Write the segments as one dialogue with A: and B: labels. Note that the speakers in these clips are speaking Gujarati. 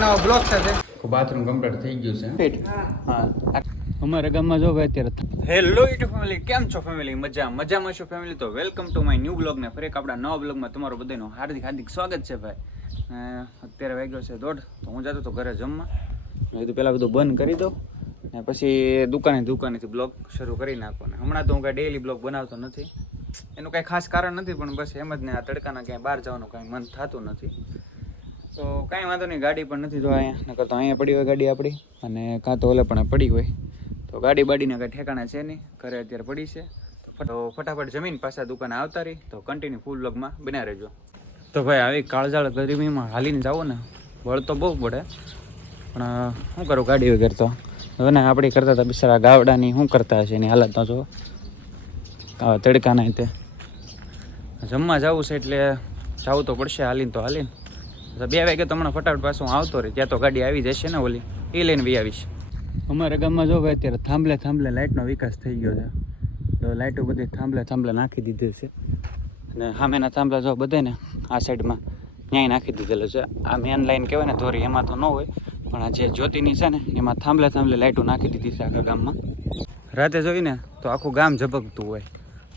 A: નવો બ્લોક સાથે બાથરૂમ કમ્પ્લીટ થઈ ગયું છે. હા.
B: અમારા ગામમાં જો અત્યારે
A: હેલો યુટ્યુબ ફેમિલી કેમ છો ફેમિલી મજા મજામાં છો ફેમિલી તો welcome to my new blog ને ફરી એક આપણા નવા બ્લોગમાં તમારું બધાનું હાર્દિક હાર્દિક સ્વાગત છે ભાઈ. અત્યારે વાગ્યો છે દોઢ તો હું જતો તો ઘરે જમવા. મેં કીધું પહેલાં બધું બંધ કરી દો ને પછી દુકાને દુકાનેથી બ્લોગ શરૂ કરી નાખો ને. હમણાં તો હું કાંઈ ડેઈલી બ્લોગ બનાવતો નથી. એનું કાંઈ ખાસ કારણ નથી પણ બસ એમ જ ને આ તડકાના ક્યાંય બહાર જવાનું કાંઈ મન થતું નથી. તો કાંઈ વાંધો નહીં, ગાડી પણ નથી જો અહીંયા. નકર તો અહીંયા પડી હોય ગાડી આપણી, અને કાં તો ઓલે પણ પડી હોય. તો ગાડી બાડીને કાંઈ ઠેકાણા છે નહીં, ઘરે અત્યારે પડી છે. તો ફટાફટ જમીન પાછા દુકાને આવતા રહી. તો કન્ટિન્યુ ફૂલ વ્લોગમાં બના રહેજો. તો ભાઈ, આવી કાળજાળ ગરમીમાં હાલીને જાઓ ને. બળ તો બહુ પડે. પણ શું કરું ગાડી વગર તો? હવે આપણી કરતા હતા બિચારા ગાવડાની શું કરતા હશે એની હાલત જો. તડકાના તે. જમવા જવું છે એટલે જવું તો પડશે હાલીને તો હાલીને. બે વાગે તો હમણાં ફટાફટ પાછું હું આવતો રહી, ત્યાં તો ગાડી આવી જશે ને ઓલી. એ લઈને બી આવીશ.
B: અમારા ગામમાં જો ભાઈ અત્યારે થાંભલે થાંભલે લાઇટનો વિકાસ થઈ ગયો છે. તો લાઇટો બધી થાંભલે થાંભલે નાખી દીધી છે. અને સામેના થાંભલા જો બધે ને આ સાઈડમાં ન્યાય નાખી દીધેલો છે. આ મેન લાઈન કહેવાય ને ધોરી, એમાં તો ન હોય. પણ આ જે જ્યોતિની છે ને, એમાં થાંભલે થાંભલે લાઇટો નાખી દીધી છે આખા ગામમાં. રાતે જોઈને તો આખું ગામ ઝબકતું હોય.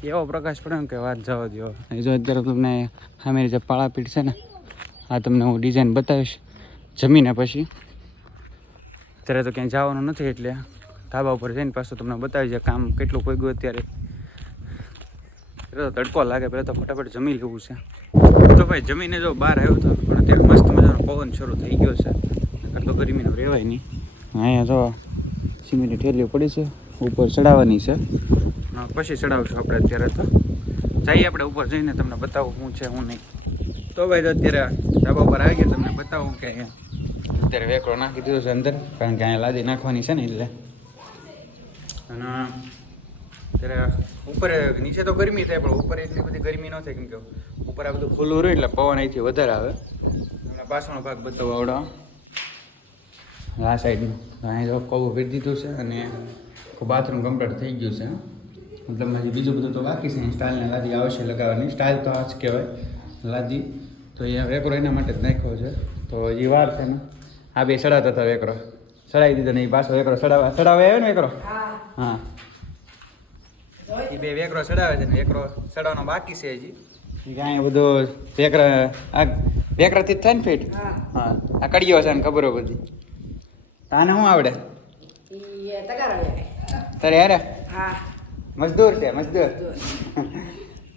B: એવો પ્રકાશ પડે ને કે વાત જવા દો અત્યારે તમને સામેની જે પાળાપીઠ છે ને આ તમને હું ડિઝાઇન બતાવીશ જમીને પછી. અત્યારે તો ક્યાંય જવાનું નથી એટલે ધાબા ઉપર જઈને પાછું તમને બતાવી છે કામ કેટલું કોઈ ગયું અત્યારે તો તડકો લાગે પહેલાં તો ફટાફટ જમી લેવું છે. તો ભાઈ જમીને જો બહાર આવ્યો હતો પણ અત્યારે મસ્ત મજાનો પવન શરૂ થઈ ગયો છે. નકર તો ગરમીનો રહેવાય નહીં. અહીંયા જો સિમેન્ટની ઠેલીઓ પડી છે, ઉપર ચડાવવાની છે. પછી ચડાવશું આપણે અત્યારે તો. જઈએ આપણે ઉપર જઈને તમને બતાવું શું છે, હું નહીં. તો ભાઈ અત્યારે ધાબા ઉપર આવી ગયા તમને બતાવું કે અત્યારે વેકરો નાખી દીધો છે અંદર કારણ કે અહીંયા લાદી નાખવાની છે ને એટલે. અને અત્યારે ઉપર નીચે તો ગરમી થાય પણ ઉપર એટલી બધી ગરમી ન થાય કેમ કે ઉપર આ બધું ખુલ્લું રહ્યું એટલે પવન અહીંથી વધારે આવે. તમને પાછળનો ભાગ બતાવો આવડો. આ સાઈડનું અહીં તો કવું ફેરી દીધું છે અને બાથરૂમ કમ્પ્લીટ થઈ ગયું છે. મતલબ હજી બીજું બધું તો બાકી છે સ્ટાઇલને લાદી આવશે લગાવવાની. સ્ટાઇલ તો આ જ કહેવાય. લાદી. તો એ વેકરો એના માટે જ નાખ્યો છે. તો હજી વાર છે ને આ બે સડાતા હતા વેકરો. સડાવી દીધો ને એ પાછો વેકરો સડાવવા સડાવવા આવ્યો ને વેકરો? હા. એ બે વેકરો સડાવે છે ને વેકરો સડાવવાનો બાકી છે હજી. કાંઈ બધું વેકરા આ વેકરાથી જ થાય ને ફીટ? હા. આ કડીઓ છે ને ખબર બધી. તાને શું આવડે? તારે યાર
C: હા.
B: મજદૂર છે મજદૂર.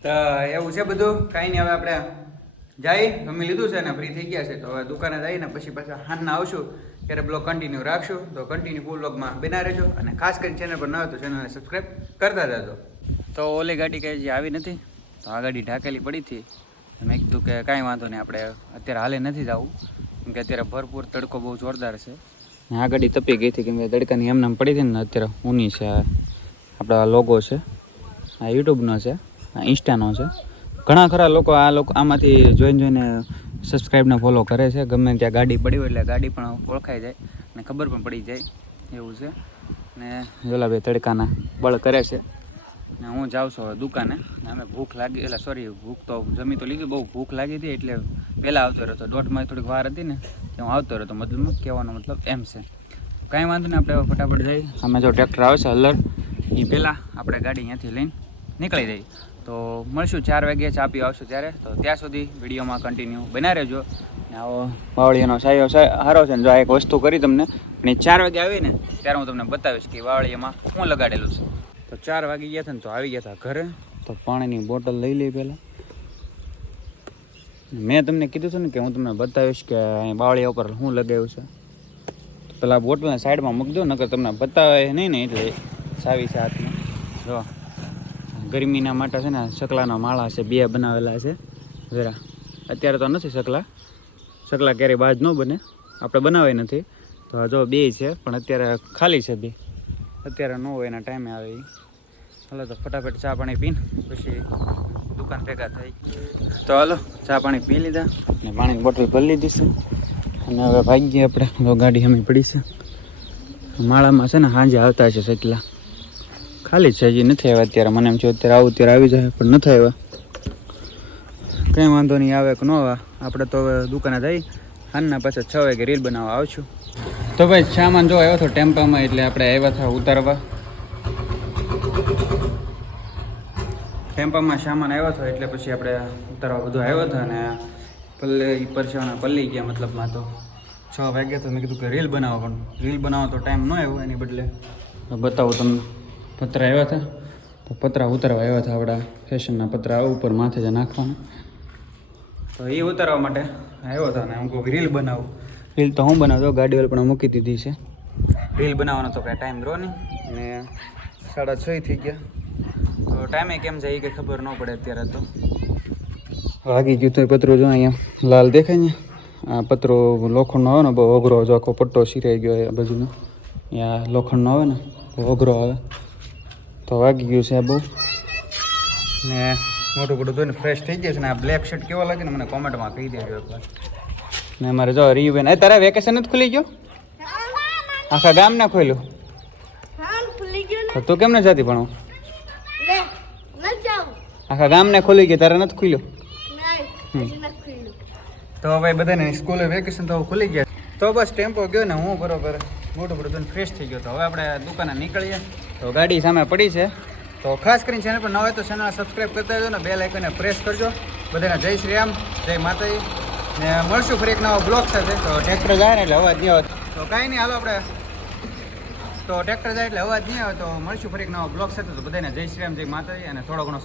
B: તો એવું છે બધું? કાંઈ નહીં હવે આપણે જઈ જમી લીધું છે ને ફ્રી થઈ ગયા છે તો હવે દુકાને જઈને પછી પાછા હાનના આવશું ત્યારે બ્લોગ કન્ટિન્યુ રાખશું તો કન્ટિન્યુ ફૂલ બ્લોગમાં બના રહેજો અને ખાસ કરીને ચેનલ પર ન હોય તો ચેનલને સબસ્ક્રાઈબ કરતા જજો. તો ઓલી ગાડી કઈ હજી આવી નથી? તો આ ગાડી ઢાકેલી પડી હતી. મેં કીધું કે કાંઈ વાંધો નહીં આપણે અત્યારે હાલે નથી જવું. કેમ કે અત્યારે ભરપૂર તડકો બહુ જોરદાર છે. આ ગાડી તપી ગઈ હતી કેમ કે તડકાની એમને પડી હતી ને અત્યારે ઊની છે. આ આપણા લોગો છે. આ યુટ્યુબનો છે. ઇન્સ્ટાનો છે. ઘણા ખરા લોકો આ લોકો આમાંથી જોઈને જોઈને સબસ્ક્રાઈબને ફોલો કરે છે. ગમે ત્યાં ગાડી પડી હોય એટલે ગાડી પણ ઓળખાઈ જાય અને ખબર પણ પડી જાય એવું છે. ને જોલા બે તડકાના બળ કરે છે. ને હું જાઉં છું હવે દુકાને. અમે ભૂખ લાગી, એટલે સોરી ભૂખ તો જમી તો લીધી, બહુ ભૂખ લાગી હતી એટલે પહેલાં આવતો રહ્યો દોઢમાં થોડીક વાર હતી ને હું આવતો રહ્યો મતલબ કહેવાનો મતલબ એમ છે. કાંઈ વાંધો નહીં, આપણે ફટાફટ જઈએ. અમે જો ટ્રેક્ટર આવે છે, હલર એ પહેલાં આપણે ગાડી અહીંયાથી લઈને નીકળી જઈએ. તો મળશું, ચાર વાગ્યે ચા પીવા આવશું ત્યારે. તો ત્યાં સુધી વિડીયોમાં કન્ટિન્યુ બના રહેજો. ને આવો વાવળીયાનો સાયો સારો છે ને, જો આ એક વસ્તુ કરી તમને, અને ચાર વાગે આવી ને ત્યારે હું તમને બતાવીશ કે વાવળીયામાં શું લગાડેલું છે. તો ચાર વાગી ગયા હતા ને, તો આવી ગયા હતા ઘરે. તો પાણીની બોટલ લઈ લઈ પહેલાં. મેં તમને કીધું હતું ને કે હું તમને બતાવીશ કે અહીં બાવળિયા ઉપર શું લગાવ્યું છે. પેલા બોટલને સાઈડમાં મૂકી દો, નકર તમને બતાવે નહીં ને, એટલે સાવી છે હાથમાં. જો. ગરમીના માટે છે ને સકલાના માળા છે, બે બનાવેલા છે. જરા. અત્યારે તો નથી સકલા. સકલા ક્યારેય બાજ ન બને. આપણે બનાવાય નથી. તો જો બે છે, પણ અત્યારે ખાલી છે બે. અત્યારે ન હોય એના ટાઈમે આવે એ હાલો તો ફટાફટ ચા પાણી પીને પછી દુકાન ભેગા થઈ તો હાલો, ચા પાણી પી લીધા ને પાણીની બોટલ ભરી લીધી છે. અને હવે ભાગીએ આપણે ગાડી અમે પડી છે. માળામાં છે ને સાંજે આવતા છે સકલા. ખાલી છે, હજી નથી આવ્યા અત્યારે. મને એમ છે, અત્યારે આવું ત્યારે આવી જાય, પણ નથી આવ્યા. કંઈ વાંધો નહીં, આવે કે ન આવે. આપણે તો હવે દુકાને જઈ, હાલના પાછા છ વાગે રીલ બનાવવા આવશું. તો ભાઈ, સામાન જો આવ્યો હતો ટેમ્પામાં, એટલે આપણે આવ્યા હતા ઉતારવા. ટેમ્પામાં સામાન આવ્યો હતો એટલે પછી આપણે ઉતારવા બધું આવ્યો હતો અને પલ્લી પરસેવાના પલ્લી ગયા, મતલબમાં તો. છ વાગ્યા તો મેં કીધું કે રીલ બનાવો, પણ રીલ બનાવવા તો ટાઈમ ન આવ્યો એની બદલે. બતાવું તમને. પતરા આવ્યા હતા. તો પતરા ઉતારવા આવ્યા હતા આપણા ફેશનના પતરા ઉપર માથે જ નાખવાના. તો એ ઉતારવા માટે આવ્યો હતો ને હું કહું રીલ બનાવું. રીલ તો હું બનાવતો, ગાડી વાળી પણ મૂકી દીધી છે. રીલ બનાવવાનો તો કાંઈ ટાઈમ રહો નહીં. ને સાડા છ થઈ ગયા. તો ટાઈમે કેમ જાય કંઈ ખબર ન પડે અત્યારે તો. વાગી ગયું તો એ પતરો જો અહીંયા લાલ દેખાય ને. આ પતરો લોખંડનો આવે ને, બહુ અઘરો જો આખો પટ્ટો સિરાઈ ગયો એ બાજુનો. અહીંયા લોખંડનો આવે ને, બહુ અઘરો આવે. તો વાગી ગયું છે બહુ. ને મોટું મોટું ધોઈને ફ્રેશ થઈ જશે છે ને આ બ્લેક શર્ટ કેવો લાગે ને મને કોમેન્ટમાં કહી દેજો એકવાર. ને મારે જો રીયુબેન એ તારા વેકેશન જ ખુલી ગયો? આખા ગામ ના ખોલ્યું તો તું કેમ ન જતી ભણવા આખા ગામને ખોલી ગયો તારે નથી ખુલ્યો? તો હવે બધાને સ્કૂલે વેકેશન તો ખુલી ગયા. તો બસ ટેમ્પો ગયો ને હું બરોબર. મોટું મોટું ફ્રેશ થઈ ગયો તો હવે આપણે દુકાને નીકળીએ. તો ગાડી સામે પડી છે. તો ખાસ કરીને ચેનલ પર ન હોય તો ચેનલ સબસ્ક્રાઈબ કરતા રહેજો ને બે લાઇકને પ્રેસ કરજો. બધાને જય શ્રી રામ જય માતાજી. ને મળશું ફરી એક નવા બ્લોગ સાથે. તો ટ્રેક્ટર જાય ને એટલે અવાજ નહીં આવે તો કાંઈ નહીં હાલો આપણે. તો ટ્રેક્ટર જાય એટલે અવાજ નહીં આવે તો મળશું ફરી એક નવા બ્લોગ સાથે. તો બધાને જય શ્રી રામ જય માતાજી અને થોડો ઘણો